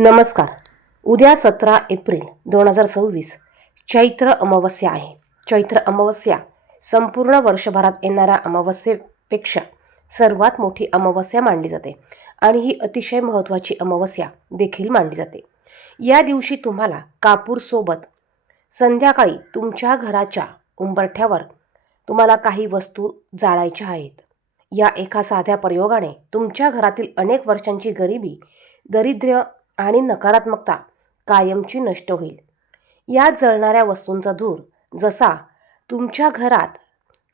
नमस्कार. उद्या 17 एप्रिल 2026 चैत्र अमावस्या आहे. चैत्र अमावस्या संपूर्ण वर्षभरात येणाऱ्या अमावस्येपेक्षा सर्वात मोठी अमावस्या मानली जाते आणि ही अतिशय महत्त्वाची अमावस्या देखील मानली जाते. या दिवशी तुम्हाला कापूरसोबत संध्याकाळी तुमच्या घराच्या उंबरठ्यावर तुम्हाला काही वस्तू जाळायच्या आहेत. या एका साध्या प्रयोगाने तुमच्या घरातील अनेक वर्षांची गरिबी, दारिद्र्य आणि नकारात्मकता कायमची नष्ट होईल. या जळणाऱ्या वस्तूंचा धूर जसा तुमच्या घरात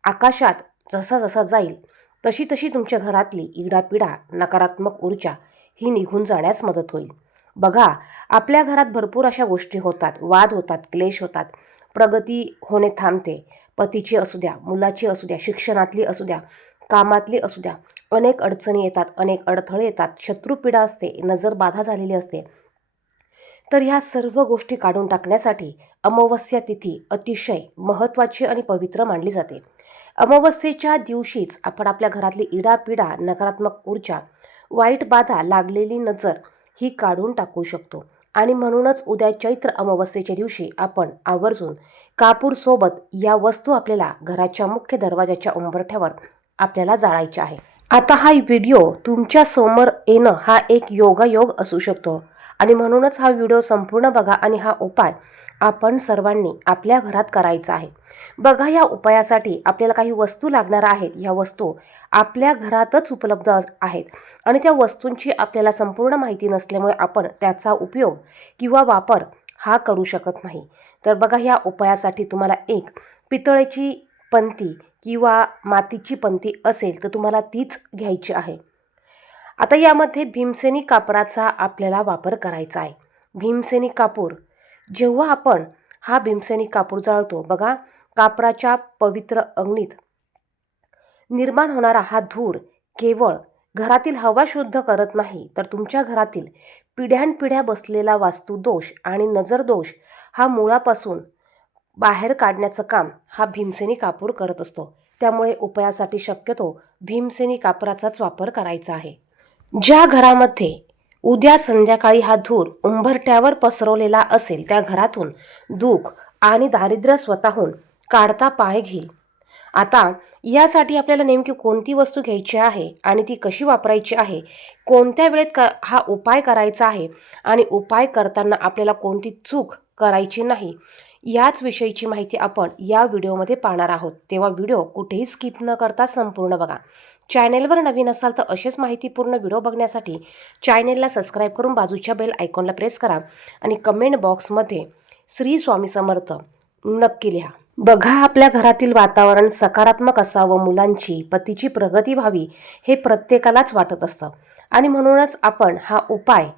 आकाशात जसा जसा जाईल तशी तशी तुमच्या घरातली इडापिडा, नकारात्मक ऊर्जा ही निघून जाण्यास मदत होईल. बघा, आपल्या घरात भरपूर अशा गोष्टी होतात, वाद होतात, क्लेश होतात, प्रगती होणे थांबते. पतीची असू द्या, मुलाची असू द्या, शिक्षणातली असू द्या, कामातली असू द्या, अनेक अडचणी येतात, अनेक अडथळे येतात, शत्रुपीडा असते, नजर बाधा झालेली असते. तर ह्या सर्व गोष्टी काढून टाकण्यासाठी अमावस्या तिथी अतिशय महत्त्वाची आणि पवित्र मानली जाते. अमावस्येच्या दिवशीच आपण आपल्या घरातली इडापिडा, नकारात्मक ऊर्जा, वाईट बाधा, लागलेली नजर ही काढून टाकू शकतो. आणि म्हणूनच उद्या चैत्र अमावस्येच्या दिवशी आपण आवर्जून कापूरसोबत या वस्तू आपल्याला घराच्या मुख्य दरवाजाच्या उंबरठ्यावर आपल्याला जाळायचे आहे. आता हा व्हिडिओ तुमच्या समोर येणं हा एक योगायोग असू शकतो आणि म्हणूनच हा व्हिडिओ संपूर्ण बघा आणि हा उपाय आपण सर्वांनी आपल्या घरात करायचा आहे. बघा, या उपायासाठी आपल्याला काही वस्तू लागणार आहेत. या वस्तू आपल्या घरातच उपलब्ध आहेत आणि त्या वस्तूंची आपल्याला संपूर्ण माहिती नसल्यामुळे आपण त्याचा उपयोग किंवा वापर हा करू शकत नाही. तर बघा, या उपायासाठी तुम्हाला एक पितळेची पंती किंवा मातीची पंती असेल तर तुम्हाला तीच घ्यायची आहे. आता यामध्ये भीमसेनी कापराचा आपल्याला वापर करायचा आहे. भीमसेनी कापूर, जेव्हा आपण हा भीमसेनी कापूर जाळतो, बघा, कापराच्या पवित्र अग्नीत निर्माण होणारा हा धूर केवळ घरातील हवा शुद्ध करत नाही, तर तुमच्या घरातील पिढ्यानपिढ्या बसलेला वास्तुदोष आणि नजरदोष हा मुळापासून बाहेर काढण्याचं काम हा भीमसेनी कापूर करत असतो. त्यामुळे उपायासाठी शक्यतो भीमसेनी कापराचाच वापर करायचा आहे. ज्या घरामध्ये उद्या संध्याकाळी हा धूर उंबरठ्यावर पसरवलेला असेल त्या घरातून दुःख आणि दारिद्र्य स्वतःहून काढता पाय घेईल. आता यासाठी आपल्याला नेमकी कोणती वस्तू घ्यायची आहे आणि ती कशी वापरायची आहे, कोणत्या वेळेत हा उपाय करायचा आहे आणि उपाय करताना आपल्याला कोणती चूक करायची नाही, याच विषयीची माहिती आपण या व्हिडिओमध्ये पाहणार आहोत. तेव्हा व्हिडिओ कुठेही स्किप न करता संपूर्ण बघा. चॅनेलवर नवीन असाल तर असेच माहितीपूर्ण व्हिडिओ बघण्यासाठी चॅनेलला सबस्क्राईब करून बाजूच्या बेल आयकॉनला प्रेस करा आणि कमेंट बॉक्समध्ये श्री स्वामी समर्थ नक्की लिहा. बघा, आपल्या घरातील वातावरण सकारात्मक असावं, मुलांची, पतीची प्रगती व्हावी हे प्रत्येकालाच वाटत असतं आणि म्हणूनच आपण हा उपाय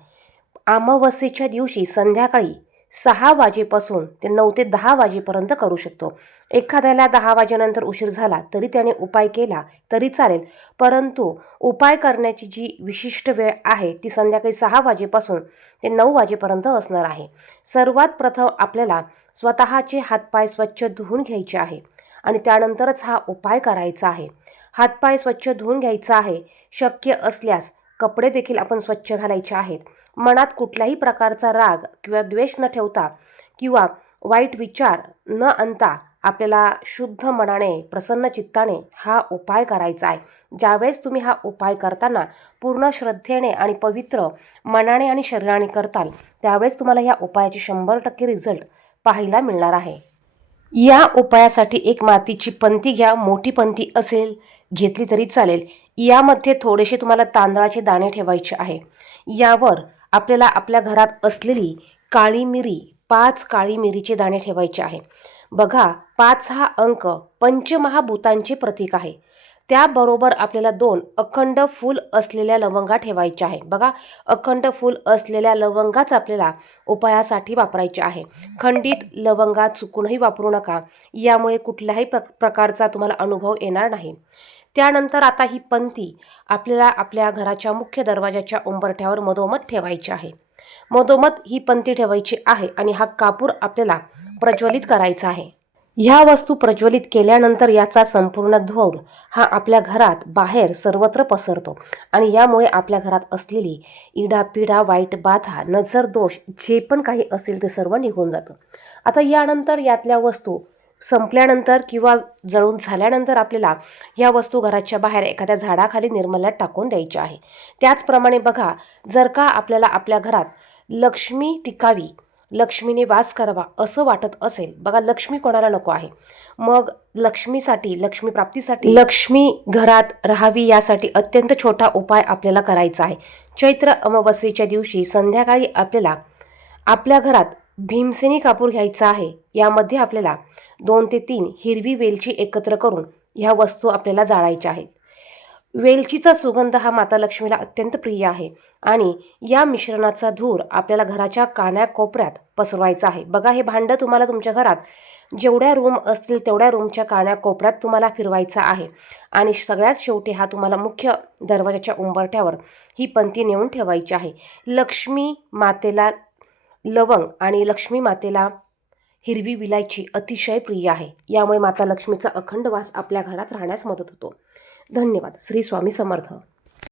अमावस्येच्या दिवशी संध्याकाळी 6 वाजेपासून ते 9 ते 10 वाजेपर्यंत करू शकतो. एखाद्याला 10 वाजेनंतर उशीर झाला तरी त्याने उपाय केला तरी चालेल, परंतु उपाय करण्याची जी विशिष्ट वेळ आहे ती संध्याकाळी 6 वाजेपासून ते 9 वाजेपर्यंत असणार आहे. सर्वात प्रथम आपल्याला स्वतःचे हातपाय स्वच्छ धुवून घ्यायचे आहे आणि त्यानंतरच हा उपाय करायचा आहे. हातपाय स्वच्छ धुवून घ्यायचा आहे. शक्य असल्यास कपडे देखील आपण स्वच्छ घालायचे आहेत. मनात कुठल्याही प्रकारचा राग किंवा द्वेष न ठेवता किंवा वाईट विचार न आणता आपल्याला शुद्ध मनाने, प्रसन्न चित्ताने हा उपाय करायचा आहे. ज्यावेळेस तुम्ही हा उपाय करताना पूर्ण श्रद्धेने आणि पवित्र मनाने आणि शरीराने करताल त्यावेळेस तुम्हाला या उपायाचे 100% रिझल्ट पाहायला मिळणार आहे. या उपायासाठी एक मातीची पंती घ्या. मोठी पंती असेल घेतली तरी चालेल. यामध्ये थोडेसे तुम्हाला तांदळाचे दाणे ठेवायचे आहे. यावर आपल्याला आपल्या घरात असलेली काळी मिरी, 5 काळी मिरीचे दाणे ठेवायचे आहे. बघा, 5 हा अंक पंचमहाभूतांचे प्रतीक आहे. त्याबरोबर आपल्याला 2 अखंड फूल असलेल्या लवंगा ठेवायच्या आहे. बघा, अखंड फूल असलेल्या लवंगाच आपल्याला उपायासाठी वापरायचे आहे. खंडित लवंगा चुकूनही वापरू नका, यामुळे कुठल्याही प्रकारचा तुम्हाला अनुभव येणार नाही. त्यानंतर आता ही पंती आपल्याला आपल्या घराच्या मुख्य दरवाजाच्या उंबरठ्यावर मधोमध ठेवायची आहे. मधोमध ही पंती ठेवायची आहे आणि हा कापूर आपल्याला प्रज्वलित करायचा आहे. ह्या वस्तू प्रज्वलित केल्यानंतर याचा संपूर्ण धूर हा आपल्या घरात बाहेर सर्वत्र पसरतो आणि यामुळे आपल्या घरात असलेली इडापिडा, वाईट बाधा, नजर दोष जे पण काही असेल ते सर्व निघून जातं. आता यानंतर यातल्या वस्तू संपल्यानंतर किंवा जळून झाल्यानंतर आपल्याला या वस्तू घराच्या बाहेर एखाद्या झाडाखाली निर्मल्यात टाकून द्यायच्या आहे. त्याचप्रमाणे बघा, जर का आपल्याला आपल्या घरात लक्ष्मी टिकावी, लक्ष्मीने वास करावा असं वाटत असेल, बघा लक्ष्मी कोणाला नको आहे, मग लक्ष्मीसाठी, लक्ष्मी प्राप्तीसाठी, लक्ष्मी घरात राहावी यासाठी अत्यंत छोटा उपाय आपल्याला करायचा आहे. चैत्र अमावस्येच्या दिवशी संध्याकाळी आपल्याला आपल्या घरात भीमसेनी कापूर घ्यायचा आहे. यामध्ये आपल्याला 2 ते 3 हिरवी वेलची एकत्र करून ह्या वस्तू आपल्याला जाळायच्या आहेत. वेलचीचा सुगंध हा माता लक्ष्मीला अत्यंत प्रिय आहे आणि या मिश्रणाचा धूर आपल्याला घराच्या कानाकोपऱ्यात पसरवायचा आहे. बघा, हे भांडं तुम्हाला तुमच्या घरात जेवढ्या रूम असतील तेवढ्या रूमच्या कानाकोपऱ्यात तुम्हाला फिरवायचा आहे आणि सगळ्यात शेवटी हा तुम्हाला मुख्य दरवाजाच्या उंबरठ्यावर ही पंती नेऊन ठेवायची आहे. लक्ष्मी मातेला लवंग आणि लक्ष्मी मातेला हिरवी विलायची अतिशय प्रिय आहे. यामुळे माता लक्ष्मीचा अखंड वास आपल्या घरात राहण्यास मदत होतो. धन्यवाद. श्री स्वामी समर्थ.